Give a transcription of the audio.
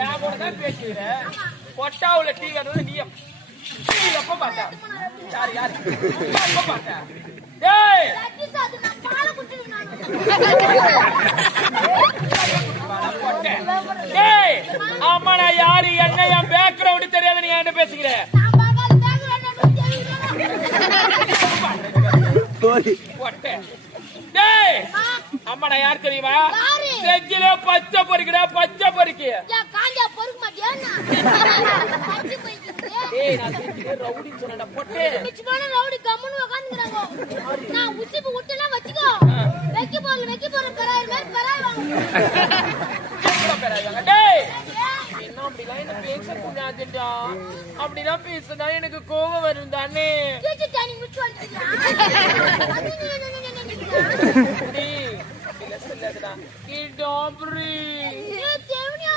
என் கூட தான் பேசுகிற பொட்டாவுல டீ வந்தது நீ எப்ப பார்த்த யாரு யாரு எப்ப பார்த்த டேய் டேய் அம்மா நான் யாரு என்ன என் பேக்ரவுண்ட் தெரியாது நீ என்ன பேசுகிற டேய் அம்மா நான் யார் தெரியுமா செஞ்சில பச்சை பொறுக்குடா பச்சை பொறுக்கு காஞ்சா பொறுக்க மாட்டியா டேய் நான் செஞ்சில ரவுடி சொன்னடா பொட்டே நிச்சயமான ரவுடி கம்முன்னு உட்கார்ந்துறாங்க நான் உச்சிப்பு விட்டனா வச்சுக்கோ வெக்கி போற பராய் மேல பராய் வாங்க டேய் என்ன அப்படிலாம் என்ன பேச கூடாதுடா அப்படிலாம் பேசினா எனக்கு கோபம் வரும் தானே கேச்சு டானி முச்சு வந்துடா டேய் இல்ல சொல்லடா கீ டாப்ரி ஏ தேவனியா